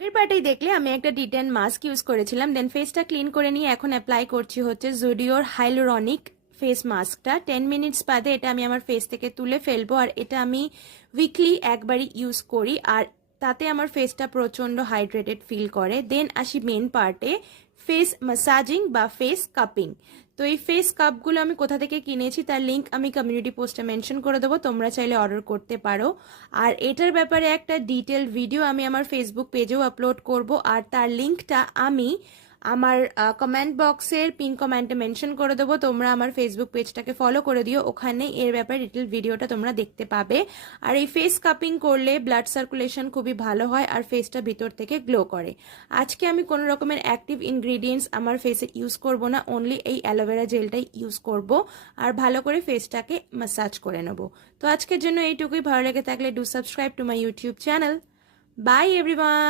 এর পার্টেই দেখলে আমি একটা ডিটেন মাস্ক ইউজ করেছিলাম, দেন ফেসটা ক্লিন করে নিয়ে এখন অ্যাপ্লাই করছি হচ্ছে জুডিওর হাইলোরনিক ফেস মাস্কটা। 10 মিনিটস বাদে এটা আমি আমার ফেস থেকে তুলে ফেলবো। আর এটা আমি উইকলি একবারই ইউজ করি, আর তাতে আমার ফেসটা প্রচণ্ড হাইড্রেটেড ফিল করে। দেন আসি মেন পার্টে, ফেস ম্যাসাজিং বা ফেস কাপিং। তো এই ফেস কাপগুলো আমি কোথা থেকে কিনেছি তার লিঙ্ক আমি কমিউনিটি পোস্টে মেনশন করে দেবো, তোমরা চাইলে অর্ডার করতে পারো। আর এটার ব্যাপারে একটা ডিটেল ভিডিও আমি আমার ফেসবুক পেজেও আপলোড করব, আর তার লিঙ্কটা আমি আমার কমেন্ট বক্সের পিন কমেন্টে মেনশন করে দেবো। তোমরা আমার ফেসবুক পেজটাকে ফলো করে দিও, ওখানে এর ব্যাপারে ডিটেল ভিডিওটা তোমরা দেখতে পাবে। আর এই ফেস কাপিং করলে ব্লাড সার্কুলেশন খুবই ভালো হয় আর ফেসটা ভিতর থেকে গ্লো করে। আজকে আমি কোনো রকমের অ্যাক্টিভ ইনগ্রিডিয়েন্টস আমার ফেসে ইউজ করব না, অনলি এই অ্যালোভেরা জেলটাই ইউজ করব আর ভালো করে ফেসটাকে ম্যাসাজ করে নেব। তো আজকের জন্য এইটুকুই। ভালো লেগে থাকলে do subscribe to my YouTube channel. By everyone.